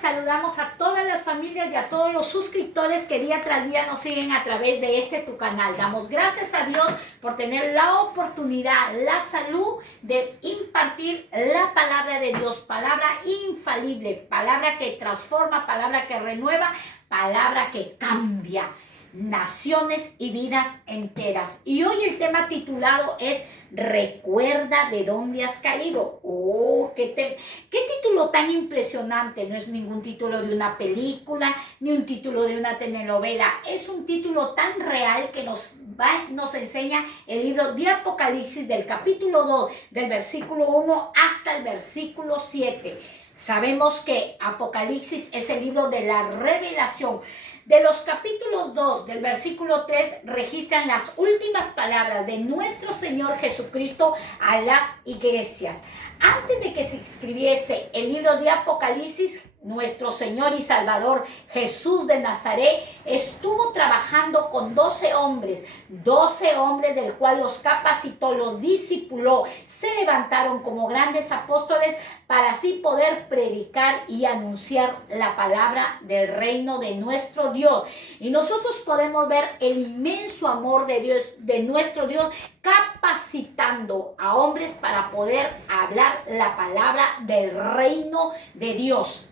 saludamos a todas las familias y a todos los suscriptores que día tras día nos siguen a través de tu canal. Damos gracias a Dios por tener la oportunidad, la salud de impartir la palabra de Dios, palabra infalible, palabra que transforma, palabra que renueva, palabra que cambia naciones y vidas enteras. Y hoy el tema titulado es Recuerda de dónde has caído. ¡Oh, qué título tan impresionante! No es ningún título de una película, ni un título de una telenovela. Es un título tan real que nos enseña el libro de Apocalipsis del capítulo 2, del versículo 1 hasta el versículo 7. Sabemos que Apocalipsis es el libro de la revelación. De los capítulos 2 del versículo 3 registran las últimas palabras de nuestro Señor Jesucristo a las iglesias. Antes de que se escribiese el libro de Apocalipsis, nuestro Señor y Salvador Jesús de Nazaret estuvo trabajando con 12 hombres del cual los capacitó, los discipuló, se levantaron como grandes apóstoles para así poder predicar y anunciar la palabra del reino de nuestro Dios. Y nosotros podemos ver el inmenso amor de Dios, de nuestro Dios, capacitando a hombres para poder hablar la palabra del reino de Dios.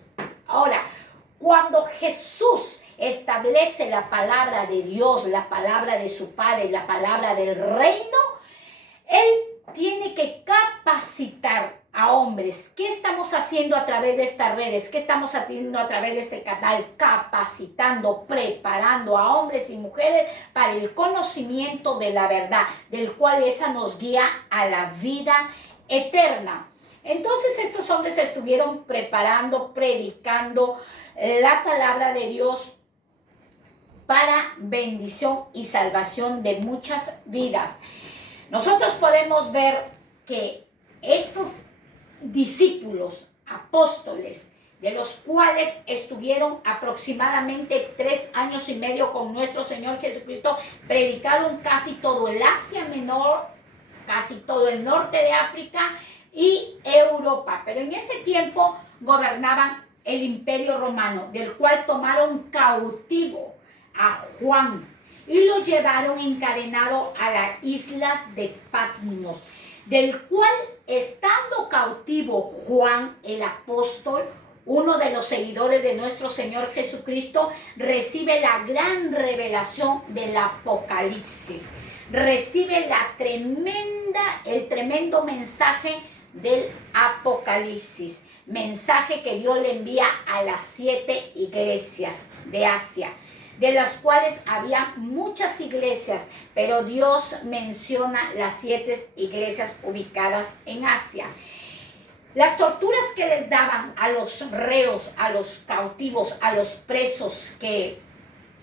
Ahora, cuando Jesús establece la palabra de Dios, la palabra de su Padre, la palabra del reino, Él tiene que capacitar a hombres. ¿Qué estamos haciendo a través de estas redes? ¿Qué estamos haciendo a través de este canal? Capacitando, preparando a hombres y mujeres para el conocimiento de la verdad, del cual esa nos guía a la vida eterna. Entonces estos hombres estuvieron preparando, predicando la palabra de Dios para bendición y salvación de muchas vidas. Nosotros podemos ver que estos discípulos, apóstoles, de los cuales estuvieron aproximadamente 3 años y medio con nuestro Señor Jesucristo, predicaron casi todo el Asia Menor, casi todo el norte de África y Europa. Pero en ese tiempo gobernaban el Imperio Romano, del cual tomaron cautivo a Juan y lo llevaron encadenado a las islas de Patmos, del cual, estando cautivo Juan el apóstol, uno de los seguidores de nuestro Señor Jesucristo, recibe la gran revelación del Apocalipsis, recibe el tremendo mensaje del Apocalipsis, mensaje que Dios le envía a las 7 iglesias de Asia, de las cuales había muchas iglesias, pero Dios menciona las 7 iglesias ubicadas en Asia. Las torturas que les daban a los reos, a los cautivos, a los presos que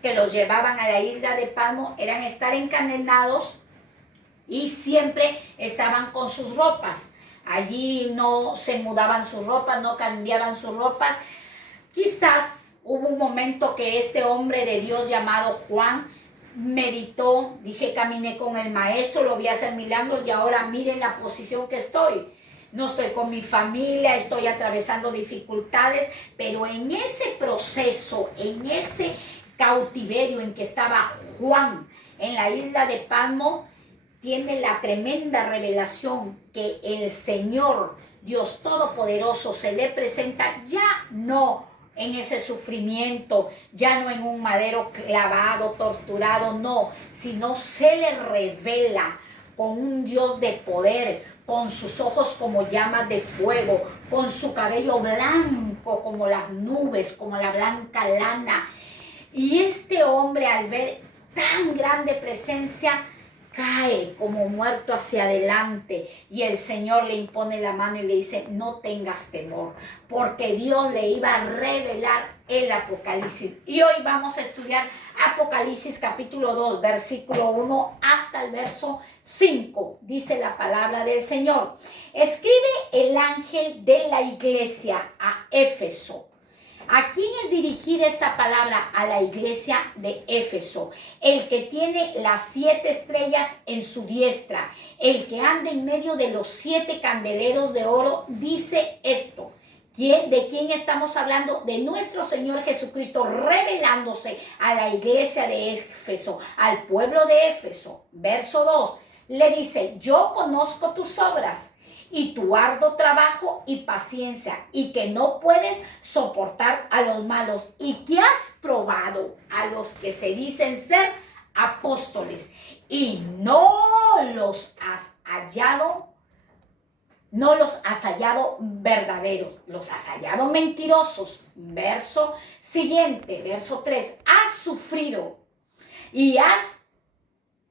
los llevaban a la isla de Patmos eran estar encadenados y siempre estaban con sus ropas. Allí no se mudaban sus ropas, no cambiaban sus ropas. Quizás hubo un momento que este hombre de Dios llamado Juan meditó, caminé con el maestro, lo vi hacer milagros y ahora miren la posición que estoy. No estoy con mi familia, estoy atravesando dificultades, pero en ese proceso, en ese cautiverio en que estaba Juan en la isla de Patmos, tiene la tremenda revelación que el Señor, Dios Todopoderoso, se le presenta ya no en ese sufrimiento, ya no en un madero clavado, torturado, no, sino se le revela con un Dios de poder, con sus ojos como llamas de fuego, con su cabello blanco como las nubes, como la blanca lana. Y este hombre, al ver tan grande presencia, cae como muerto hacia adelante y el Señor le impone la mano y le dice: no tengas temor, porque Dios le iba a revelar el Apocalipsis. Y hoy vamos a estudiar Apocalipsis capítulo 2, versículo 1 hasta el verso 5. Dice la palabra del Señor: escribe el ángel de la iglesia a Éfeso. ¿A quién es dirigida esta palabra? A la iglesia de Éfeso. El que tiene las 7 estrellas en su diestra, el que anda en medio de los 7 candeleros de oro, dice esto: ¿De quién estamos hablando? De nuestro Señor Jesucristo revelándose a la iglesia de Éfeso, al pueblo de Éfeso. Verso 2, le dice, yo conozco tus obras y tu arduo trabajo y paciencia, y que no puedes soportar a los malos, y que has probado a los que se dicen ser apóstoles, y no los has hallado verdaderos, los has hallado mentirosos. Verso siguiente, verso 3, has sufrido y has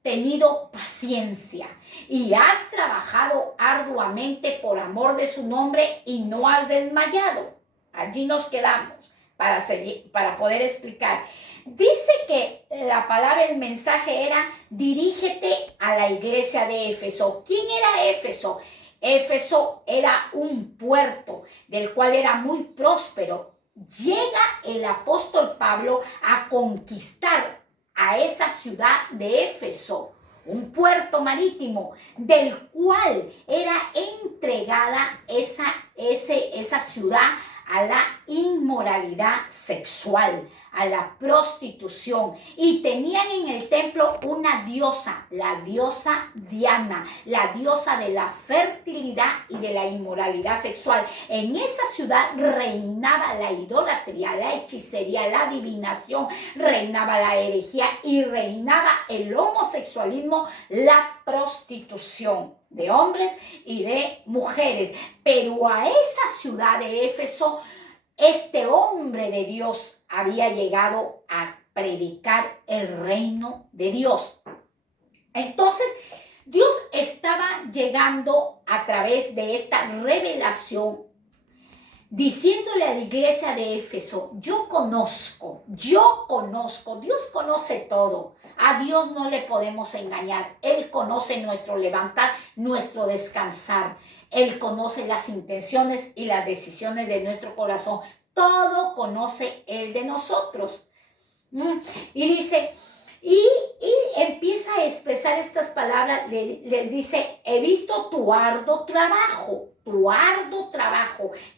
tenido paciencia y has trabajado arduamente por amor de su nombre y no has desmayado. Allí nos quedamos para poder explicar. Dice que la palabra, el mensaje era, dirígete a la iglesia de Éfeso. ¿Quién era Éfeso? Éfeso era un puerto del cual era muy próspero. Llega el apóstol Pablo a conquistar a esa ciudad de Éfeso, un puerto marítimo del cual era entregada esa ciudad a la inmoralidad sexual, a la prostitución, y tenían en el templo una diosa, la diosa Diana, la diosa de la fertilidad y de la inmoralidad sexual. En esa ciudad reinaba la idolatría, la hechicería, la adivinación, reinaba la herejía y reinaba el homosexualismo, la prostitución de hombres y de mujeres. Pero a esa ciudad de Éfeso, este hombre de Dios había llegado a predicar el reino de Dios. Entonces, Dios estaba llegando a través de esta revelación, diciéndole a la iglesia de Éfeso, yo conozco, Dios conoce todo. A Dios no le podemos engañar. Él conoce nuestro levantar, nuestro descansar. Él conoce las intenciones y las decisiones de nuestro corazón. Todo conoce Él de nosotros. Y dice, y empieza a expresar estas palabras, les dice, he visto tu arduo trabajo.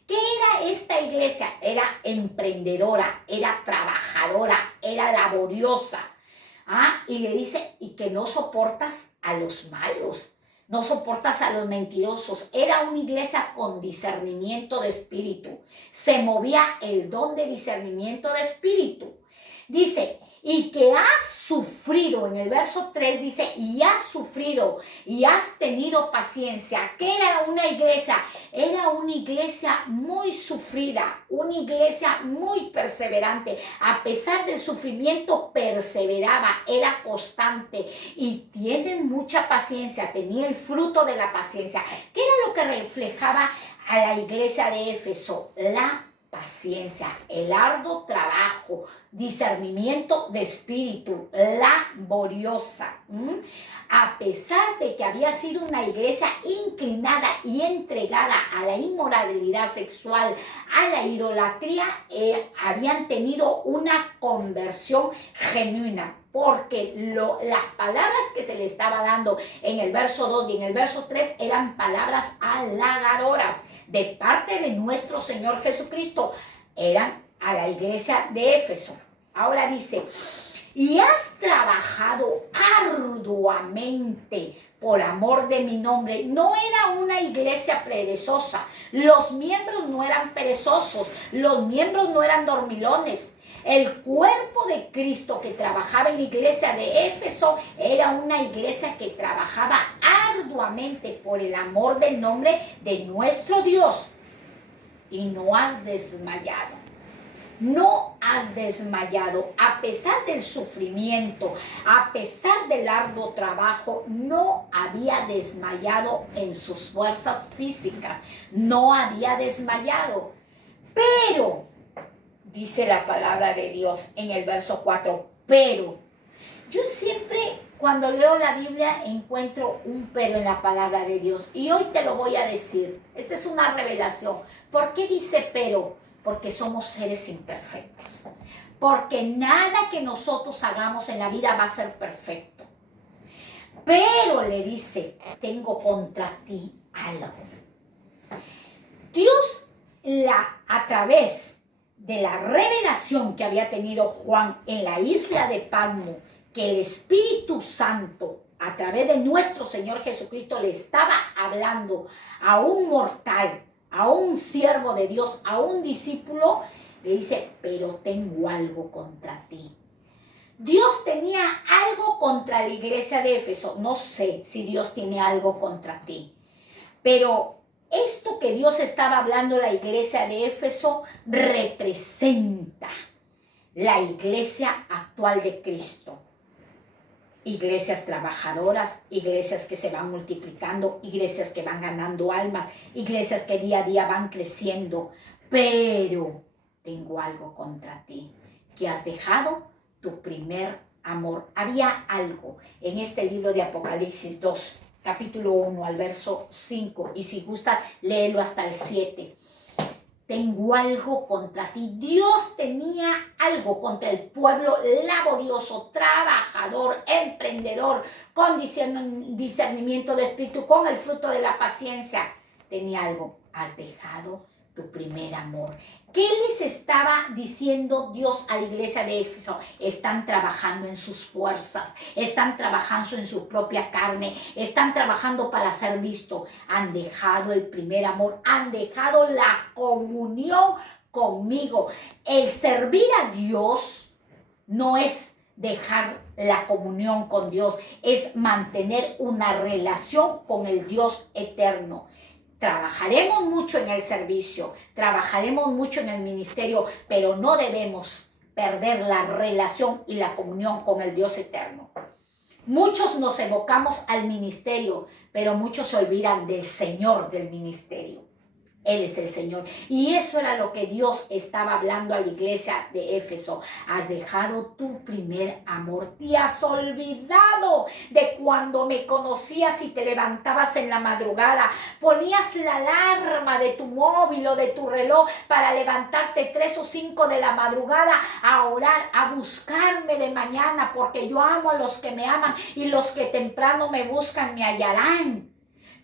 ¿Qué era esta iglesia? Era emprendedora, era trabajadora, era laboriosa. Y le dice, y que no soportas a los malos, no soportas a los mentirosos. Era una iglesia con discernimiento de espíritu. Se movía el don de discernimiento de espíritu. Dice, y que has sufrido, en el verso 3 dice, y has sufrido y has tenido paciencia. ¿Qué era una iglesia? Era una iglesia muy sufrida, una iglesia muy perseverante. A pesar del sufrimiento perseveraba, era constante y tienen mucha paciencia, tenía el fruto de la paciencia. ¿Qué era lo que reflejaba a la iglesia de Éfeso? La paciencia, el arduo trabajo, discernimiento de espíritu, laboriosa. A pesar de que había sido una iglesia inclinada y entregada a la inmoralidad sexual, a la idolatría, habían tenido una conversión genuina, porque las palabras que se le estaba dando en el verso 2 y en el verso 3 eran palabras halagadoras de parte de nuestro Señor Jesucristo. Eran a la iglesia de Éfeso. Ahora dice, y has trabajado arduamente por amor de mi nombre. No era una iglesia perezosa. Los miembros no eran perezosos. Los miembros no eran dormilones. El cuerpo de Cristo que trabajaba en la iglesia de Éfeso era una iglesia que trabajaba arduamente por el amor del nombre de nuestro Dios. Y no has desmayado. No has desmayado. A pesar del sufrimiento, a pesar del arduo trabajo, no había desmayado en sus fuerzas físicas. No había desmayado. Pero, dice la palabra de Dios en el verso 4, pero. Yo siempre, cuando leo la Biblia, encuentro un pero en la palabra de Dios. Y hoy te lo voy a decir. Esta es una revelación. ¿Por qué dice pero? Porque somos seres imperfectos. Porque nada que nosotros hagamos en la vida va a ser perfecto. Pero le dice, tengo contra ti algo. Dios a través de la revelación que había tenido Juan en la isla de Patmos, que el Espíritu Santo, a través de nuestro Señor Jesucristo, le estaba hablando a un mortal, a un siervo de Dios, a un discípulo, le dice, pero tengo algo contra ti. Dios tenía algo contra la iglesia de Éfeso. No sé si Dios tiene algo contra ti, pero esto que Dios estaba hablando a la iglesia de Éfeso representa la iglesia actual de Cristo. Iglesias trabajadoras, iglesias que se van multiplicando, iglesias que van ganando almas, iglesias que día a día van creciendo. Pero tengo algo contra ti, que has dejado tu primer amor. Había algo en este libro de Apocalipsis 2, capítulo 1 al verso 5, y si gusta, léelo hasta el 7. Tengo algo contra ti. Dios tenía algo contra el pueblo laborioso, trabajador, emprendedor, con discernimiento de espíritu, con el fruto de la paciencia. Tenía algo. Has dejado tu primer amor. ¿Qué les estaba diciendo Dios a la iglesia de Éfeso? Están trabajando en sus fuerzas, están trabajando en su propia carne, están trabajando para ser visto. Han dejado el primer amor, han dejado la comunión conmigo. El servir a Dios no es dejar la comunión con Dios, es mantener una relación con el Dios eterno. Trabajaremos mucho en el servicio, trabajaremos mucho en el ministerio, pero no debemos perder la relación y la comunión con el Dios eterno. Muchos nos evocamos al ministerio, pero muchos se olvidan del Señor del ministerio. Él es el Señor. Y eso era lo que Dios estaba hablando a la iglesia de Éfeso. Has dejado tu primer amor. Te has olvidado de cuando me conocías y te levantabas en la madrugada. Ponías la alarma de tu móvil o de tu reloj para levantarte 3 o 5 de la madrugada a orar, a buscarme de mañana, porque yo amo a los que me aman y los que temprano me buscan me hallarán.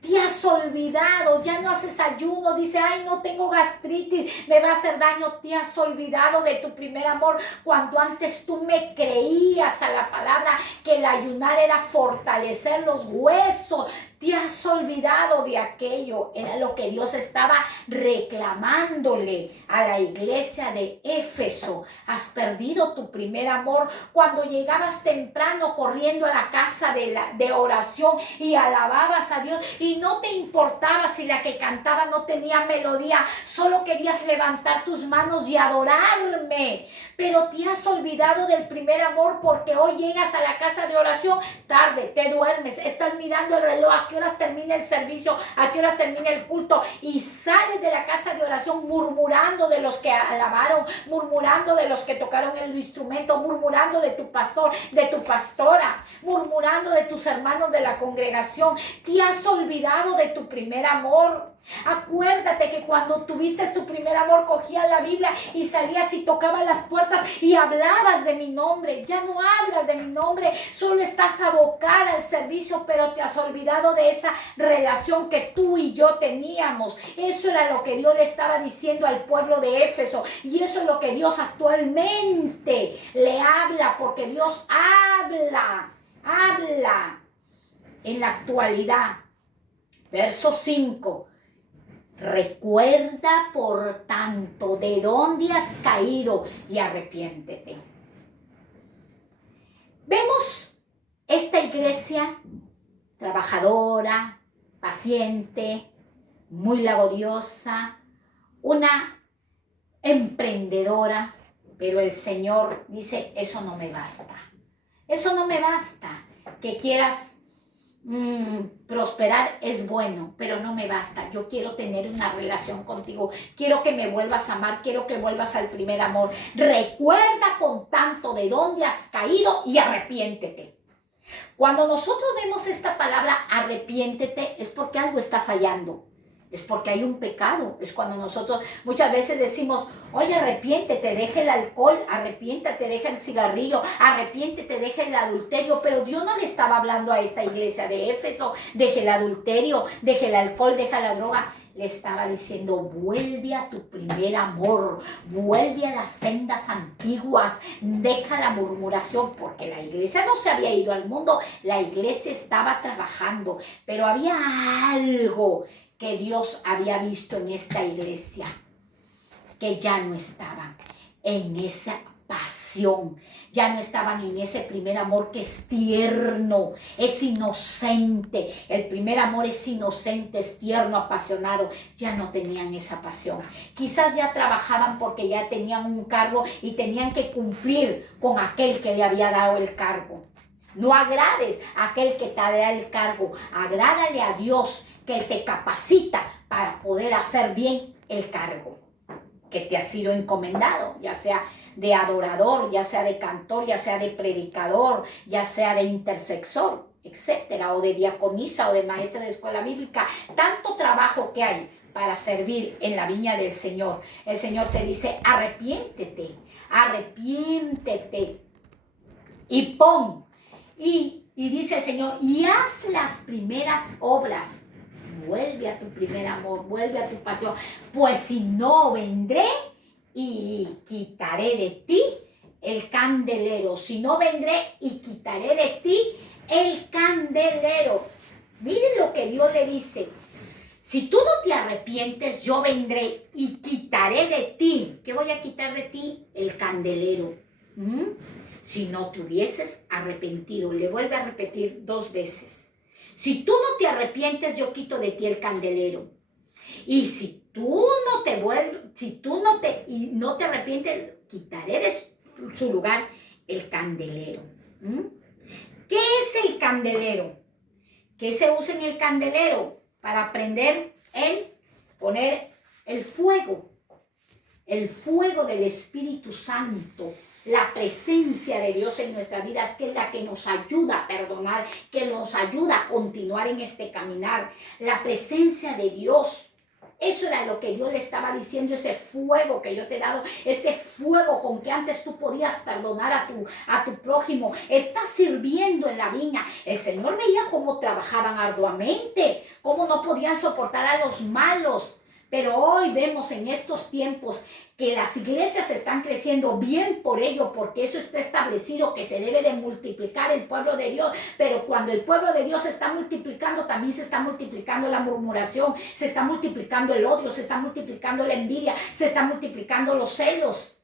Te has olvidado, ya no haces ayuno, dice, ay, no tengo gastritis, me va a hacer daño. Te has olvidado de tu primer amor, cuando antes tú me creías a la palabra que el ayunar era fortalecer los huesos. Te has olvidado de aquello. Era lo que Dios estaba reclamándole a la iglesia de Éfeso. Has perdido tu primer amor cuando llegabas temprano corriendo a la casa de oración y alababas a Dios y no te importaba si la que cantaba no tenía melodía, solo querías levantar tus manos y adorarme. Pero te has olvidado del primer amor porque hoy llegas a la casa de oración tarde, te duermes, estás mirando el reloj, a qué horas termina el servicio, a qué horas termina el culto, y sales de la casa de oración murmurando de los que alabaron, murmurando de los que tocaron el instrumento, murmurando de tu pastor, de tu pastora, murmurando de tus hermanos de la congregación. Te has olvidado de tu primer amor. Acuérdate que cuando tuviste tu primer amor, cogías la Biblia y salías y tocabas las puertas y hablabas de mi nombre. Ya no hablas de mi nombre, solo estás abocada al servicio, pero te has olvidado de esa relación que tú y yo teníamos. Eso era lo que Dios le estaba diciendo al pueblo de Éfeso, y eso es lo que Dios actualmente le habla, porque Dios habla en la actualidad. Verso 5. Recuerda, por tanto, de dónde has caído y arrepiéntete. Vemos esta iglesia trabajadora, paciente, muy laboriosa, una emprendedora, pero el Señor dice, eso no me basta. Eso no me basta. Que quieras prosperar es bueno, pero no me basta. Yo quiero tener una relación contigo, quiero que me vuelvas a amar, quiero que vuelvas al primer amor. Recuerda, por tanto, de dónde has caído y arrepiéntete. Cuando nosotros vemos esta palabra arrepiéntete, es porque algo está fallando, es porque hay un pecado. Es cuando nosotros muchas veces decimos, oye, arrepiéntete, deja el alcohol, arrepiéntete, deja el cigarrillo, arrepiéntete, deja el adulterio. Pero Dios no le estaba hablando a esta iglesia de Éfeso, deje el adulterio, deje el alcohol, deja la droga. le estaba diciendo, vuelve a tu primer amor, vuelve a las sendas antiguas, deja la murmuración, porque la iglesia no se había ido al mundo, la iglesia estaba trabajando, pero había algo que Dios había visto en esta iglesia, que ya no estaban en esa pasión, ya no estaban en ese primer amor que es tierno, es inocente. El primer amor es inocente, es tierno, apasionado. Ya no tenían esa pasión. Quizás ya trabajaban porque ya tenían un cargo y tenían que cumplir con aquel que le había dado el cargo. No agrades a aquel que te da el cargo, agrádale a Dios que te capacita para poder hacer bien el cargo que te ha sido encomendado, ya sea de adorador, ya sea de cantor, ya sea de predicador, ya sea de intercesor, etcétera, o de diaconisa o de maestra de escuela bíblica. Tanto trabajo que hay para servir en la viña del Señor. El Señor te dice, arrepiéntete, arrepiéntete y pon. Y dice el Señor, y haz las primeras obras. Vuelve a tu primer amor, vuelve a tu pasión, pues si no, vendré y quitaré de ti el candelero. Si no, vendré y quitaré de ti el candelero. Miren lo que Dios le dice. Si tú no te arrepientes, yo vendré y quitaré de ti. ¿Qué voy a quitar de ti? El candelero. Si no te hubieses arrepentido, le vuelve a repetir 2 veces. Si tú no te arrepientes, yo quito de ti el candelero. Y si tú no te arrepientes, quitaré de su lugar el candelero. ¿Qué es el candelero? ¿Qué se usa en el candelero? Para poner el fuego del Espíritu Santo. La presencia de Dios en nuestras vidas, que es la que nos ayuda a perdonar, que nos ayuda a continuar en este caminar. La presencia de Dios. Eso era lo que Dios le estaba diciendo, ese fuego que yo te he dado, ese fuego con que antes tú podías perdonar a tu prójimo. Estás sirviendo en la viña. El Señor veía cómo trabajaban arduamente, cómo no podían soportar a los malos. Pero hoy vemos en estos tiempos que las iglesias están creciendo bien por ello, porque eso está establecido, que se debe de multiplicar el pueblo de Dios. Pero cuando el pueblo de Dios se está multiplicando, también se está multiplicando la murmuración, se está multiplicando el odio, se está multiplicando la envidia, se está multiplicando los celos.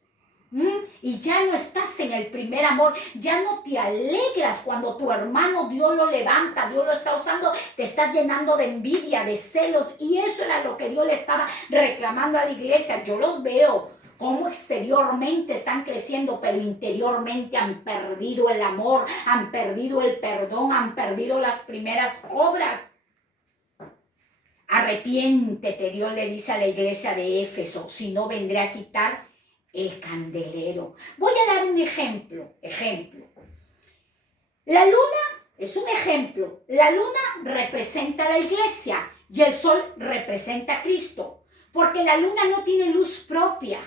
Y ya no estás en el primer amor, ya no te alegras cuando tu hermano Dios lo levanta, Dios lo está usando, te estás llenando de envidia, de celos, y eso era lo que Dios le estaba reclamando a la iglesia. Yo los veo como exteriormente están creciendo, pero interiormente han perdido el amor, han perdido el perdón, han perdido las primeras obras. Arrepiéntete, Dios le dice a la iglesia de Éfeso, si no vendré a quitar el candelero. Voy a dar un ejemplo. La luna es un ejemplo. La luna representa a la iglesia y el sol representa a Cristo, porque la luna no tiene luz propia,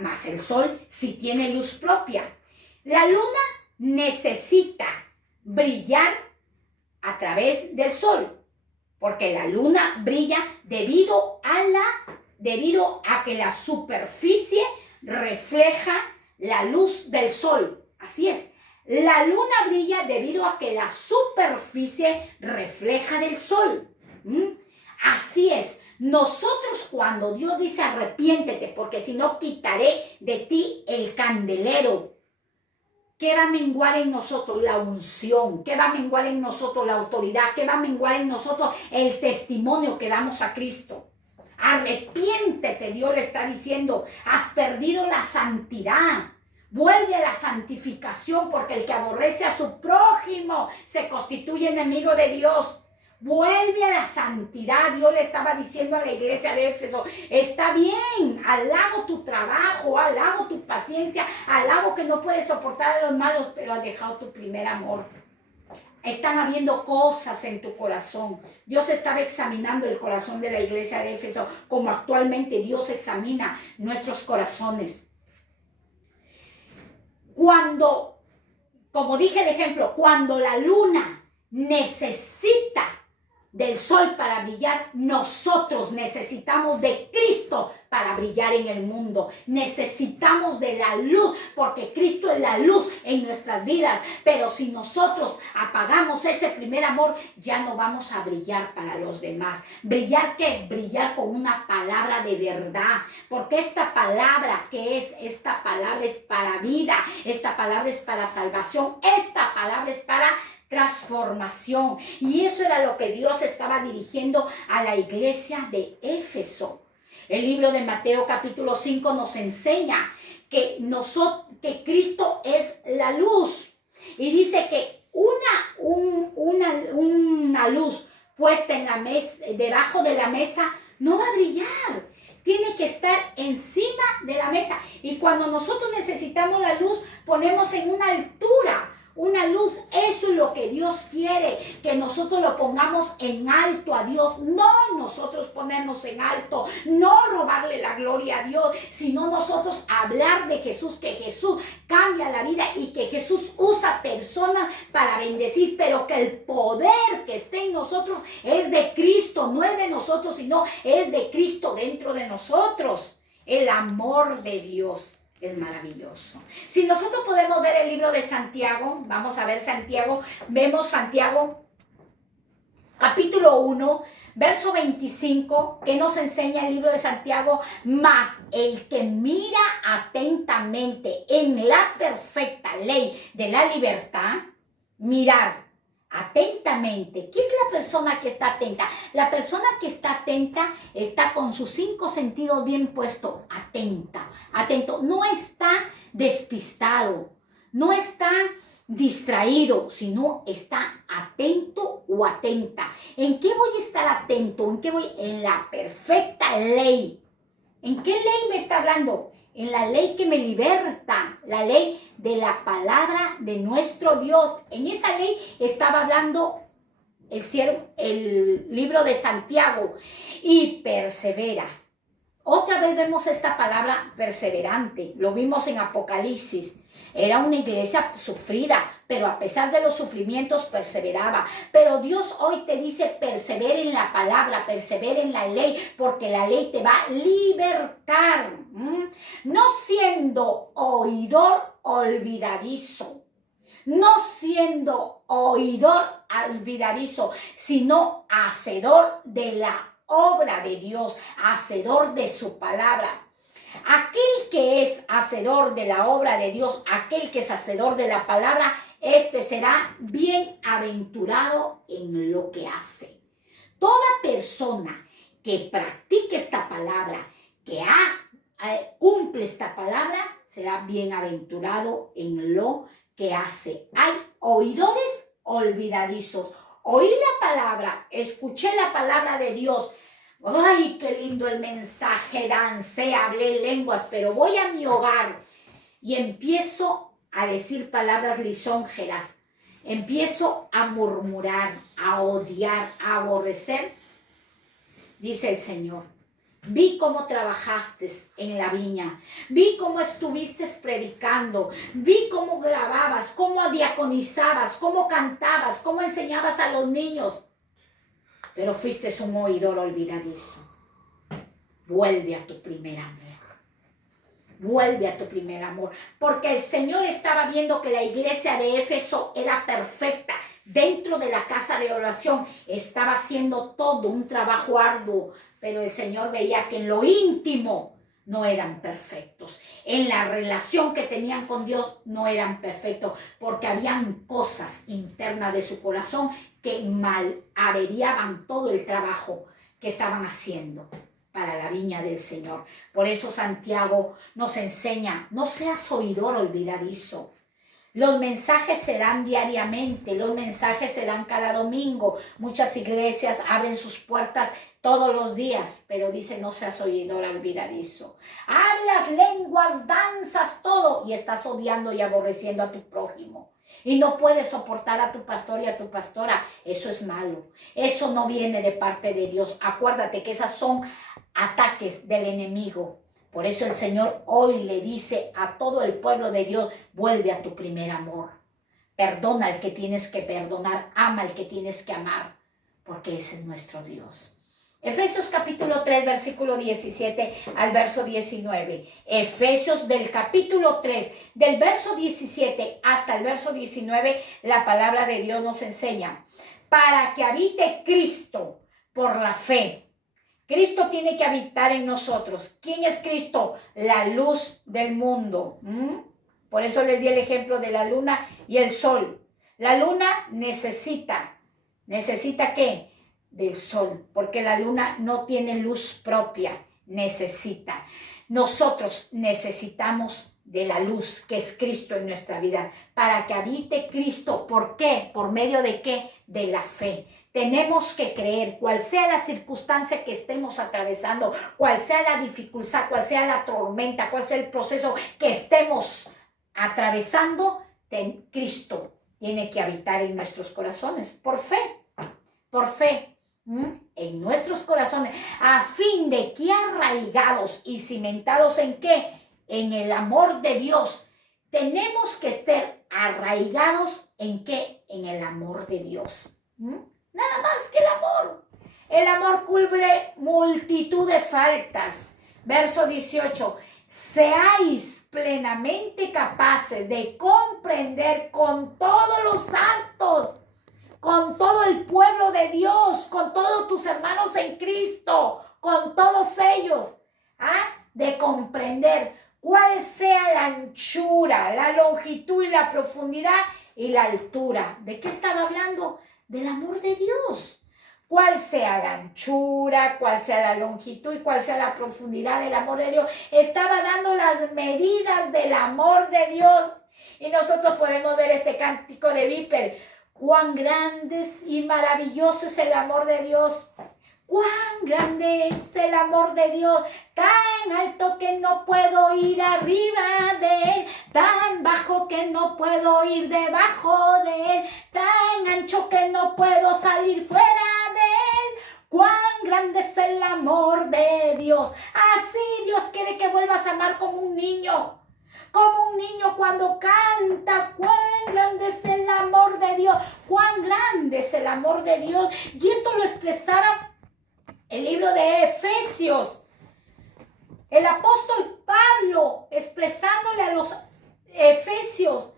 más el sol sí tiene luz propia. La luna necesita brillar a través del sol, porque la luna brilla debido a que la superficie refleja la luz del sol. Así es. La luna brilla debido a que la superficie refleja del sol. Así es. Nosotros, cuando Dios dice arrepiéntete, porque si no quitaré de ti el candelero, ¿qué va a menguar en nosotros? La unción. ¿Qué va a menguar en nosotros? La autoridad. ¿Qué va a menguar en nosotros? El testimonio que damos a Cristo. Arrepiéntete, Dios le está diciendo, has perdido la santidad. Vuelve a la santificación, porque el que aborrece a su prójimo se constituye enemigo de Dios. Vuelve a la santidad. Dios le estaba diciendo a la iglesia de Éfeso, está bien, alabo tu trabajo, alabo tu paciencia, alabo que no puedes soportar a los malos, pero has dejado tu primer amor. Están habiendo cosas en tu corazón. Dios estaba examinando el corazón de la iglesia de Éfeso, como actualmente Dios examina nuestros corazones. Cuando, como dije el ejemplo, cuando la luna necesita del sol para brillar, nosotros necesitamos de Cristo para brillar en el mundo. Necesitamos de la luz, porque Cristo es la luz en nuestras vidas. Pero si nosotros apagamos ese primer amor, ya no vamos a brillar para los demás. ¿Brillar qué? Brillar con una palabra de verdad. Porque esta palabra, ¿qué es? Esta palabra es para vida. Esta palabra es para salvación. Esta palabra es para transformación. Y eso era lo que Dios estaba dirigiendo a la iglesia de Éfeso. El libro de Mateo capítulo 5 nos enseña que Cristo es la luz. Y dice que una luz puesta en la mesa, debajo de la mesa, no va a brillar. Tiene que estar encima de la mesa. Y cuando nosotros necesitamos la luz, ponemos en una altura una luz. Eso es lo que Dios quiere, que nosotros lo pongamos en alto a Dios, no nosotros ponernos en alto, no robarle la gloria a Dios, sino nosotros hablar de Jesús, que Jesús cambia la vida y que Jesús usa personas para bendecir, pero que el poder que esté en nosotros es de Cristo, no es de nosotros, sino es de Cristo dentro de nosotros. El amor de Dios es maravilloso. Si nosotros podemos ver el libro de Santiago, vamos a ver Santiago, vemos Santiago capítulo 1, verso 25, que nos enseña el libro de Santiago: mas el que mira atentamente en la perfecta ley de la libertad, mirar atentamente. ¿Qué es la persona que está atenta? La persona que está atenta está con sus 5 sentidos bien puestos, atento, no está despistado, no está distraído, sino está atento o atenta. ¿En qué voy a estar atento? ¿En qué voy? En la perfecta ley. ¿En qué ley me está hablando? En la ley que me liberta, la ley de la palabra de nuestro Dios. En esa ley estaba hablando el libro de Santiago. Y persevera. Otra vez vemos esta palabra perseverante. Lo vimos en Apocalipsis. Era una iglesia sufrida, pero a pesar de los sufrimientos perseveraba. Pero Dios hoy te dice: persevera en la palabra, persevera en la ley, porque la ley te va a libertar. No siendo oidor olvidadizo, no siendo oidor olvidadizo, sino hacedor de la obra de Dios, hacedor de su palabra. Aquel que es hacedor de la obra de Dios, aquel que es hacedor de la palabra, este será bienaventurado en lo que hace. Toda persona que practique esta palabra, que cumple esta palabra, será bienaventurado en lo que hace. Hay oidores olvidadizos. Oí la palabra, escuché la palabra de Dios. ¡Ay, qué lindo el mensaje! Dancé, hablé lenguas, pero voy a mi hogar y empiezo a decir palabras lisonjeras. Empiezo a murmurar, a odiar, a aborrecer. Dice el Señor: vi cómo trabajaste en la viña, vi cómo estuviste predicando, vi cómo grababas, cómo diaconizabas, cómo cantabas, cómo enseñabas a los niños. Pero fuiste un oidor olvidadizo. Vuelve a tu primer amor. Vuelve a tu primer amor. Porque el Señor estaba viendo que la iglesia de Éfeso era perfecta. Dentro de la casa de oración estaba haciendo todo un trabajo arduo. Pero el Señor veía que en lo íntimo no eran perfectos. En la relación que tenían con Dios no eran perfectos, porque habían cosas internas de su corazón que averiaban todo el trabajo que estaban haciendo para la viña del Señor. Por eso Santiago nos enseña: no seas oidor olvidadizo. Los mensajes se dan diariamente, los mensajes se dan cada domingo. Muchas iglesias abren sus puertas todos los días, pero dice: no seas oidor olvidadizo. Hablas lenguas, danzas, todo, y estás odiando y aborreciendo a tu prójimo. Y no puedes soportar a tu pastor y a tu pastora. Eso es malo. Eso no viene de parte de Dios. Acuérdate que esas son ataques del enemigo. Por eso el Señor hoy le dice a todo el pueblo de Dios: vuelve a tu primer amor. Perdona al que tienes que perdonar. Ama al que tienes que amar. porque ese es nuestro Dios. Efesios capítulo 3, versículo 17 al verso 19. Efesios del capítulo 3, del verso 17 hasta el verso 19, la palabra de Dios nos enseña. Para que habite Cristo por la fe. Cristo tiene que habitar en nosotros. ¿Quién es Cristo? La luz del mundo. Por eso les di el ejemplo de la luna y el sol. La luna ¿necesita qué? Del sol, porque la luna no tiene luz propia, necesita. Nosotros necesitamos de la luz que es Cristo en nuestra vida, para que habite Cristo. ¿Por qué? ¿Por medio de qué? De la fe. Tenemos que creer, cual sea la circunstancia que estemos atravesando, cual sea la dificultad, cual sea la tormenta, cual sea el proceso que estemos atravesando, Cristo tiene que habitar en nuestros corazones, por fe, en nuestros corazones, a fin de que arraigados y cimentados ¿en qué? En el amor de Dios. Tenemos que estar arraigados ¿en qué? En el amor de Dios. Nada más que el amor. El amor cubre multitud de faltas. Verso 18. Seáis plenamente capaces de comprender con todos los santos, con todo el pueblo de Dios, con todos tus hermanos en Cristo, con todos ellos, de comprender cuál sea la anchura, la longitud y la profundidad y la altura. ¿De qué estaba hablando? Del amor de Dios. Cuál sea la anchura, cuál sea la longitud y cuál sea la profundidad del amor de Dios. Estaba dando las medidas del amor de Dios. Y nosotros podemos ver este cántico de Viper. Cuán grande y maravilloso es el amor de Dios. Cuán grande es el amor de Dios, tan alto que no puedo ir arriba de él, tan bajo que no puedo ir debajo de él, tan ancho que no puedo salir fuera de él. Cuán grande es el amor de Dios. Así Dios quiere que vuelvas a amar como un niño cuando canta. Cuán grande es el amor de Dios, cuán grande es el amor de Dios. Y esto lo expresaba el libro de Efesios, el apóstol Pablo expresándole a los efesios,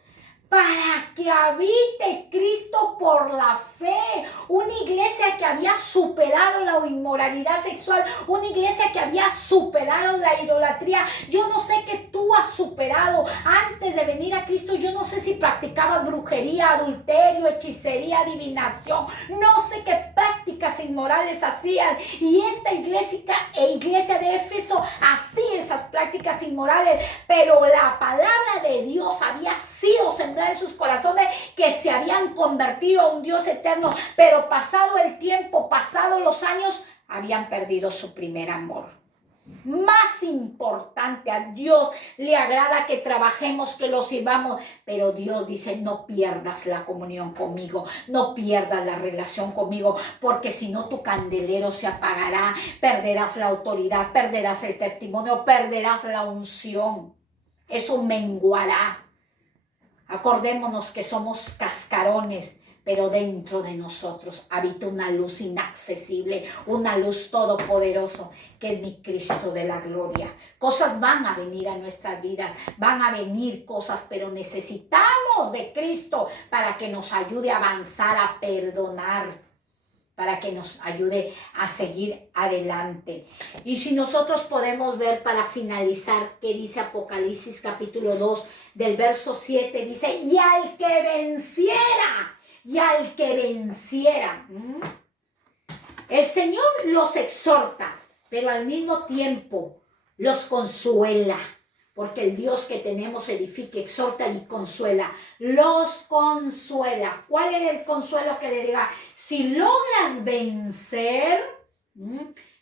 para que habite Cristo por la fe. Una iglesia que había superado la inmoralidad sexual, una iglesia que había superado la idolatría. Yo no sé qué tú has superado antes de venir a Cristo. Yo no sé si practicabas brujería, adulterio, hechicería, adivinación. No sé qué prácticas inmorales hacían. Y esta iglesia de Éfeso hacía esas prácticas inmorales. Pero la palabra de Dios había sido sembrada en sus corazones, que se habían convertido a un Dios eterno, pero pasado el tiempo, pasado los años, habían perdido su primer amor. Más importante, a Dios le agrada que trabajemos, que lo sirvamos, pero Dios dice: no pierdas la comunión conmigo, no pierdas la relación conmigo, porque si no tu candelero se apagará, perderás la autoridad, perderás el testimonio, perderás la unción, eso menguará. Acordémonos que somos cascarones, pero dentro de nosotros habita una luz inaccesible, una luz todopoderosa, que es mi Cristo de la gloria. Cosas van a venir a nuestras vidas, van a venir cosas, pero necesitamos de Cristo para que nos ayude a avanzar, a perdonar, para que nos ayude a seguir adelante. Y si nosotros podemos ver, para finalizar, qué dice Apocalipsis capítulo 2, del verso 7, dice: y al que venciera, el Señor los exhorta, pero al mismo tiempo los consuela, porque el Dios que tenemos edifica, exhorta y consuela. Los consuela. ¿Cuál era el consuelo que le diga? Si logras vencer,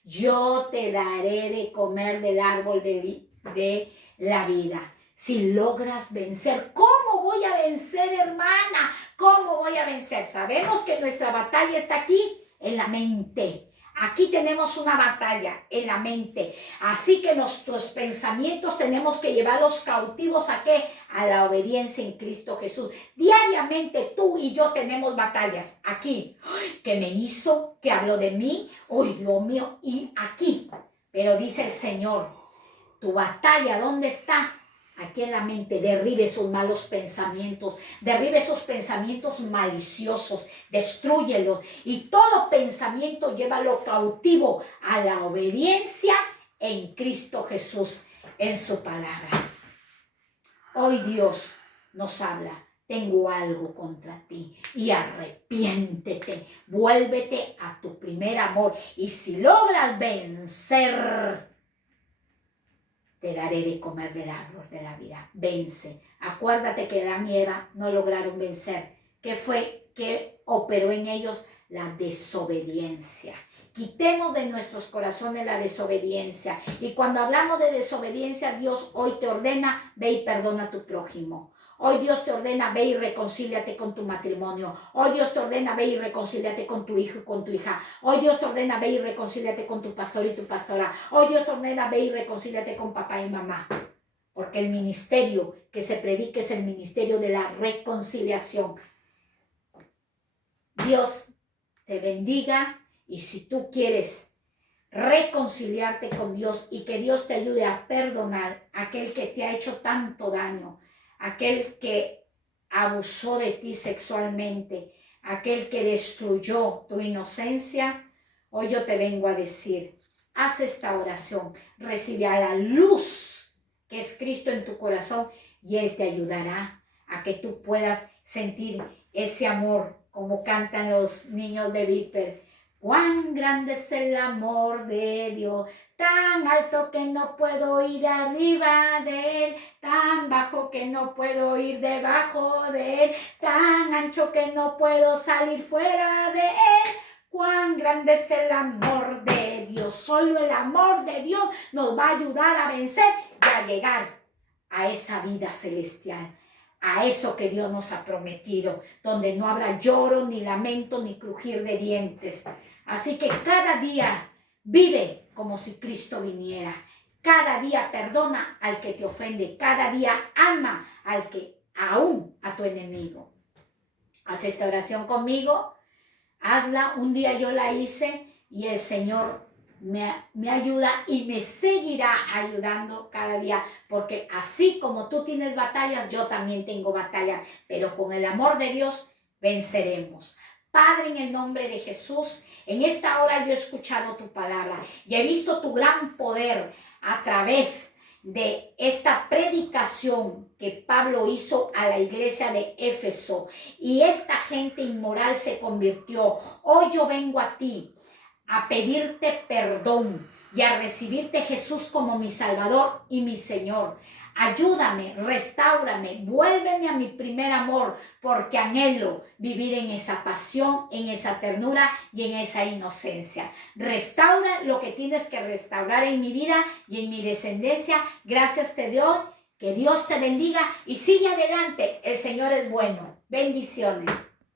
yo te daré de comer del árbol de la vida. Si logras vencer, ¿cómo voy a vencer, hermana? ¿Cómo voy a vencer? Sabemos que nuestra batalla está aquí, en la mente. Aquí tenemos una batalla en la mente. Así que nuestros pensamientos tenemos que llevarlos cautivos ¿a qué? A la obediencia en Cristo Jesús. Diariamente tú y yo tenemos batallas. Aquí, ¿qué me hizo? ¿Qué habló de mí? ¡Uy, Dios mío! Y aquí. Pero dice el Señor, tu batalla, ¿dónde está? Aquí en la mente. Derribe esos malos pensamientos, derribe esos pensamientos maliciosos, destrúyelos, y todo pensamiento llévalo cautivo a la obediencia en Cristo Jesús, en su palabra. Hoy Dios nos habla, tengo algo contra ti y arrepiéntete, vuélvete a tu primer amor, y si logras vencer, te daré de comer del árbol de la vida. Vence. Acuérdate que Adán y Eva no lograron vencer. ¿Qué fue? ¿Qué operó en ellos? La desobediencia. Quitemos de nuestros corazones la desobediencia. Y cuando hablamos de desobediencia, Dios hoy te ordena, ve y perdona a tu prójimo. Hoy Dios te ordena, ve y reconcíliate con tu matrimonio. Hoy Dios te ordena, ve y reconcíliate con tu hijo y con tu hija. Hoy Dios te ordena, ve y reconcíliate con tu pastor y tu pastora. Hoy Dios te ordena, ve y reconcíliate con papá y mamá. Porque el ministerio que se predica es el ministerio de la reconciliación. Dios te bendiga, y si tú quieres reconciliarte con Dios y que Dios te ayude a perdonar a aquel que te ha hecho tanto daño, aquel que abusó de ti sexualmente, aquel que destruyó tu inocencia, hoy yo te vengo a decir, haz esta oración, recibe a la luz que es Cristo en tu corazón, y Él te ayudará a que tú puedas sentir ese amor, como cantan los niños de Viper. Cuán grande es el amor de Dios, tan alto que no puedo ir arriba de Él, tan bajo que no puedo ir debajo de Él, tan ancho que no puedo salir fuera de Él. Cuán grande es el amor de Dios. Solo el amor de Dios nos va a ayudar a vencer y a llegar a esa vida celestial, a eso que Dios nos ha prometido, donde no habrá lloro, ni lamento, ni crujir de dientes. Así que cada día vive como si Cristo viniera. Cada día perdona al que te ofende. Cada día ama al que aún a tu enemigo. Haz esta oración conmigo. Hazla. Un día yo la hice y el Señor me ayuda y me seguirá ayudando cada día, porque así como tú tienes batallas, yo también tengo batallas, pero con el amor de Dios venceremos. Padre, en el nombre de Jesús, en esta hora yo he escuchado tu palabra y he visto tu gran poder a través de esta predicación que Pablo hizo a la iglesia de Éfeso, y esta gente inmoral se convirtió. Hoy yo vengo a ti a pedirte perdón y a recibirte, Jesús, como mi Salvador y mi Señor. Ayúdame, restáurame, vuélveme a mi primer amor, porque anhelo vivir en esa pasión, en esa ternura y en esa inocencia. Restaura lo que tienes que restaurar en mi vida y en mi descendencia. Gracias te doy, que Dios te bendiga y sigue adelante. El Señor es bueno. Bendiciones.